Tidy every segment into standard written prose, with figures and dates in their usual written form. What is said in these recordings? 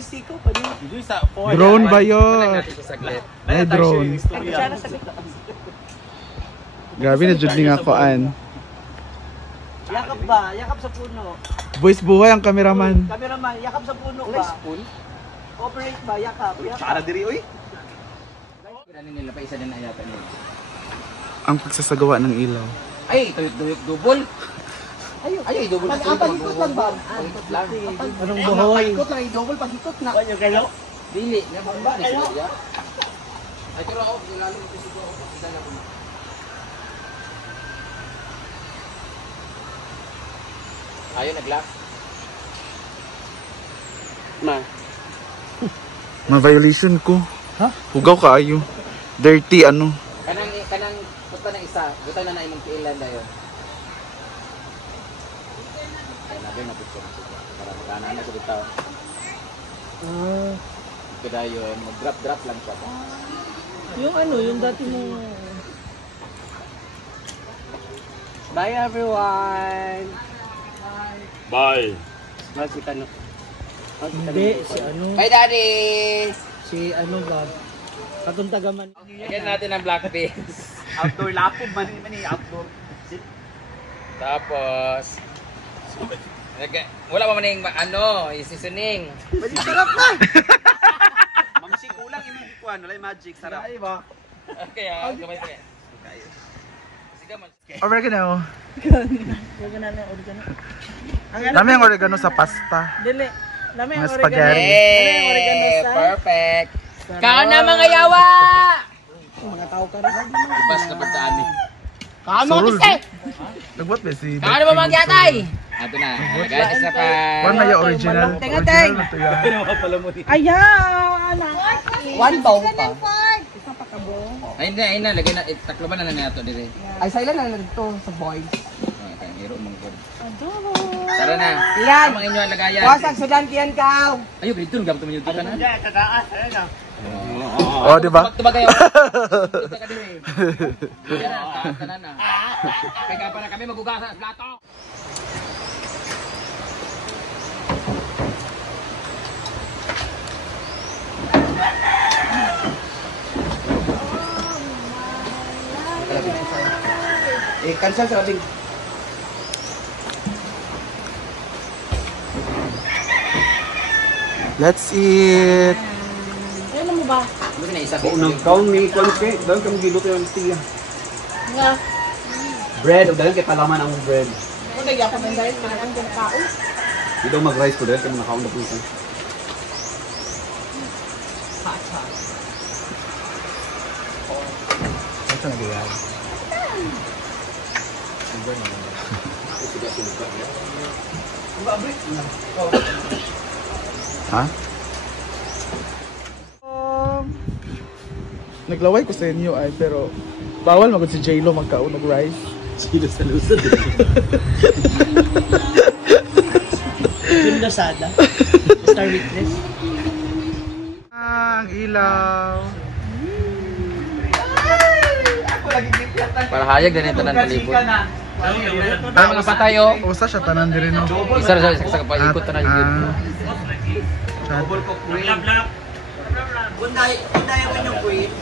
siko pa din. Drone ba yun? May drone. Grabe na jud nga koan. Yakap ba? Yakap sa puno. Boys buhay ang cameraman. Cameraman, yakap sa puno ba? Operate ba? Yakap. Para diri oy. Ano nila pa isa din ayata nila. Ang pagsasagawa ng ilaw. Ay, tuyok double. Ay, double. Pag-ikot lang ba? Anong buhoy? Ikot lang, double pag-ikot na. Ano kayo? Dili, nga ba ni siya? Ay, pero ako lalo ko siguro ako sa dala ko. Ayo nag-lock. Ma-violation ko. Ha? Hugaw ka ayo. Dirty ano. Kanang punta na isa. Buta na imong piilan dayon. Ay, nabi na picture para magana na sa bitaw. Ito dayon, mag-drop lang siya. Yung ano, yung dati mo. Bye everyone. Bye. Si Kano. Hindi, si ano. Bye daddy. Si ano ba? Katong tagaman. Lagyan natin ang black beans. Outdoor lapog man outdoor. Tapos wala pa maning ano, isisening. Sarap na. Mamsi kulang imong kuan, wala magic sarap. Ay ba? Kaya gamay pa. Sige man. Oregano. Huwag na ng oregano. Dami ang oregano sa pasta. Dili. Dami ang Mga oregano. spaghetti. Dami ang oregano sa. Perfect. Kao na mga yawa. Mga tao ka rin. Bas na pagdaan ni. Surul. Nagbuat ba si? Kao na ba mga yatay? Ato na. Guys, isa pa. One na yung original. Teng-teng. Original na to yan. Ayan! One bow pa. Ay na, lagay na taklo ba na nato dire. Ay, sa ilan na dito sa boys. Iro mong god. Tara na. Yan. Ang inyo ang lagayan. Wasag sudan kiyan ka. Ayo dito gamit mo yung ka na. Oh, di ba? Tubag kayo. Dito ka dire. Yan na, tanan na. Kaya para kami magugasa sa plato. Cancel sa ating. Let's eat. Ano mo ba? Buti na isa. Unang kaon ni konke, dahil kami giluto yung tiya. Nga. Bread, dahil kay palaman ang bread. Ano kaya ako ng dahil kailangan ko kaon? Di daw mag-rice ko dahil kami nakaon na po isa. Ito na diyan. Ha? Naglaway ko sa inyo ay pero bawal magod si J-Lo magkaon og rice. Sino sa lusod? Yung Lazada. Star Witness. Ang ilaw. Para hayag din ito ng palibot. Ay mga patayo. Usa siya tanan diri no. Isa sa paikot na yun.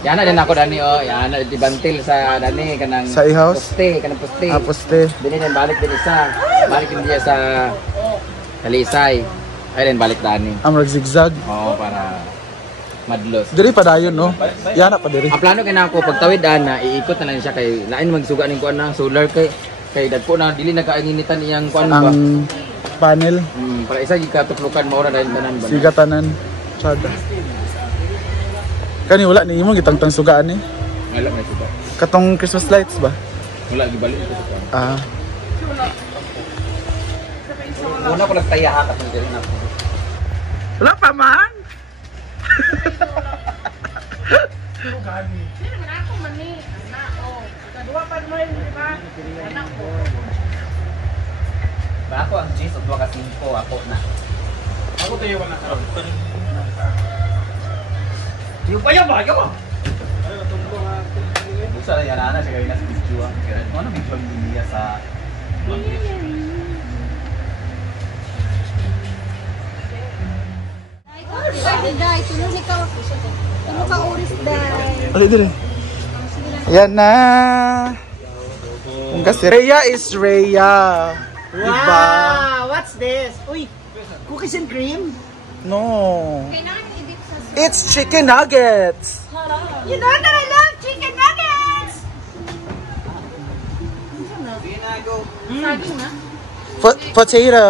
Yan na din ako dani oh. Yan na dibantil sa dani kanang Sa i-house? poste, kanang poste. Poste. Dili din balik din isa. Balik din diya sa Kalisay. Ay din balik dani. Amrag zigzag. Oo para madlos. Diri pa dayon no. Yana pa diri. Ang plano kay nako pagtawid na iikot na lang siya kay lain magsuga ning kuan na solar kay dagko na dili nakainginitan iyang kuan ba. Ang panel Para isa gigatuklukan mao na dahil tanan ba. siga tanan. Sada. Kani wala ni imo gitangtang sugaan ni. Wala na suga. Katong Christmas lights ba? Wala gibalik ito suga. Ah. Una ko nagtaya hatak ng diri na. Wala pa man. Ba ako ang cheese o 2 ka 5 ako na. Ako tayo wala ka. Yung pa yan ba? Yung ba? Busa na yan na siya gawin na sa video. Ano video niya sa Ay, day, tulong ka oris, day. Ali, dali. Ayan na. Kung kasi Rhea is Rhea. Diba? Wow! What's this? Uy! Cookies and cream? No. Kailangan i-dip sa sauce. It's chicken nuggets. You know that I love chicken nuggets! Saging na? Potato.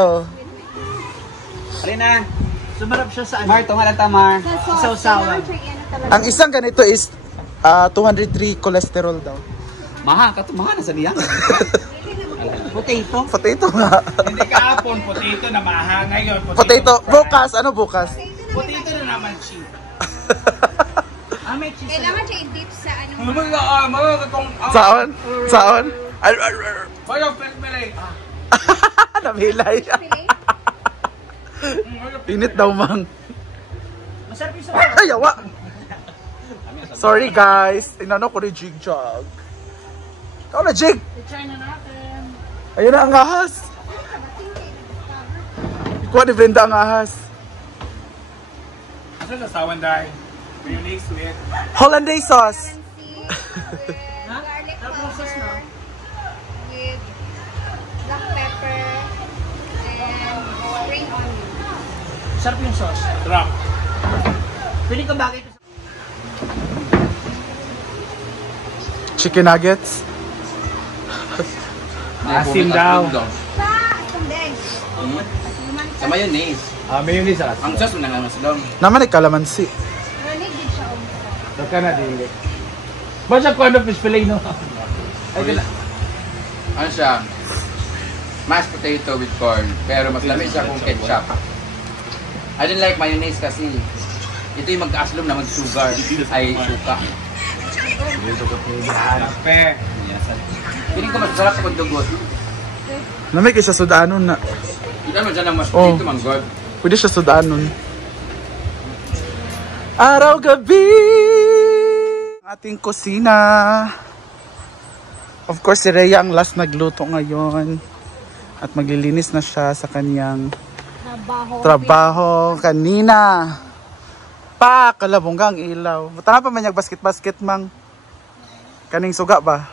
Alina. Sumarap siya sa Mar, tumalata, Mar. Sa sauce. Sausawan. Kailangan siya i-ano talaga. Ang isang ganito is 203 cholesterol daw. Maha, katumahan na sa niya. Potato? Potato nga. Hindi kahapon, potato na maha. Ngayon, Potato. Bukas. Ano bukas? Potato na naman cheap. May cheese. Kailangan siya i-dip sa ano. Mga katong... Saon? Saon? Bayo, pelpelay. Namilay. Fillet? Init daw, mang. Masarap yung sausawan. Ay, yawa. Sorry, guys. Inano ko ni Jig Jog. Ikaw na, Jig. I-try na natin. Ayun na ang ahas. Ikuha ni Brenda ang ahas. Asa sa sawan dahil? Mayonnaise with... Hollandaise sauce. Garlic powder with black pepper and spring onion. Masarap yung sauce. Sarap. Pili ko bakit ito. Chicken nuggets. Asim daw. Sa sundeng. Sa mayonnaise. Mayonnaise sauce. Ang sauce mo na nga sa dong. Naman ay kalamansi. Running din siya. Daka na din. Ba siya kung ano fish fillet, no? Ay, Ano siya? Mashed potato with corn. Pero mas lamig siya kung ketchup. I don't like mayonnaise kasi ito yung mag-aslom na mag-sugar ay suka. pe. Piling ko mas sarap sa dugot. Namay kay siya sudanon na. Ito mo dyan ang mashed Oh. potato, man God. Pwede siya sudanon. Araw-gabi ating kusina. Of course, si Rhea ang last nagluto ngayon. At maglilinis na siya sa kanyang trabaho kanina. Kalabonggang ilaw. Butanga pa man yung basket-basket, mang. Kaning suga ba?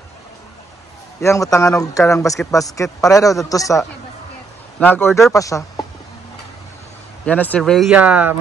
Yang butangan ka ng basket-basket. Pareho dito sa... Nag-order pa siya. Yan na si Rhea.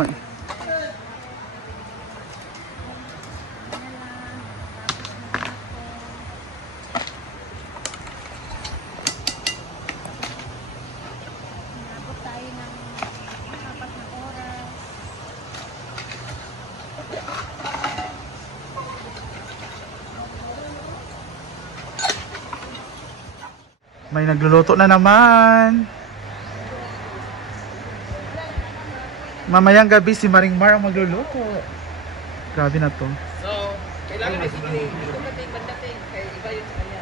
May nagluluto na naman. Mamayang gabi si Maring Mar ang magluluto. Grabe na to. So, kailangan may sige bandating kay iba yun sa kanya.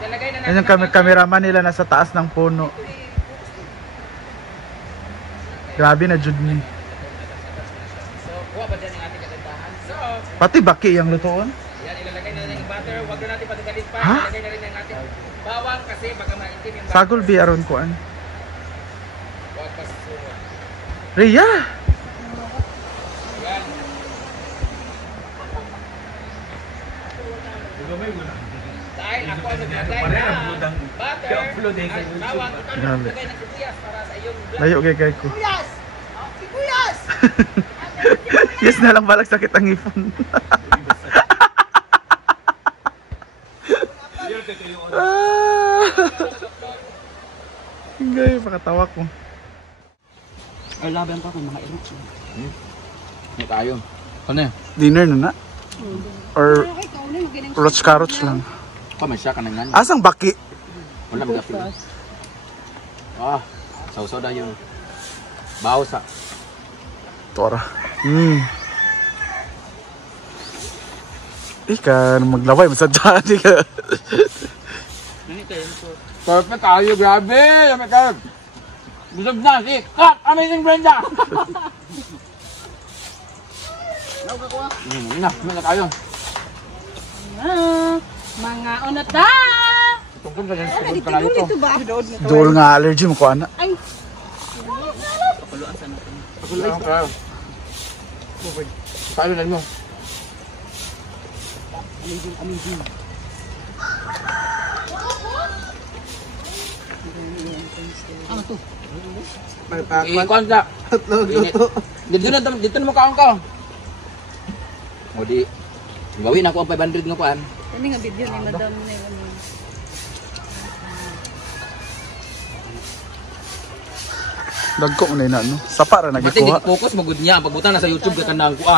Talagay na Yan yung cameraman nila nasa taas ng puno. Grabe na jud ni. So, kuha ba dyan yung ating kagandahan? So, Pati baki yung lutoon. yan, ilalagay na rin yung butter. Huwag na natin patagalin pa. Ha? Ilalagay na rin yung ating bawang kasi baka maitim yung butter. Sagol bi aron kuan. Huwag pa susuwa. Rhea! Yan. Dahil ako ang naglagay ng butter at bawang. Ikaw na Grabe. maglagay ng sibuyas para sa iyong Layo kay ko. Kuyas! Kuyas! Yes na lang balag sakit ang ipon. Ngay, pakatawa ko. Ay, laban pa kung mga ilok. Hindi tayo. Ano yan? Dinner na na? Or roach carrots lang? Kamay siya ka na nga. Asang baki? Wala mga pili. Ah, sausaw na yun. Baho sa. Tora. Ikan, maglaway, masadya. Di ka. Perfect kayo, grabe! Yummy ka! Busog na si Cut! Amazing Brenda! Ano tayo? Mga unata! Tungkol ka dyan, sugod ka na dito. ba? Dol nga allergy mo ko, ana. Ay! Pagkulaan ka. Paano na mo? Amazing. Ano to? Ikuan sa. Dito na makaon ka. O di. Gawin ako ang 500 nga kuan. Ini nga video ni Madam na yun. Dagko mo na yun, no? Sapa ra Pati nagikuha. focus magud niya pagbuta na sa YouTube ka kanang kuan.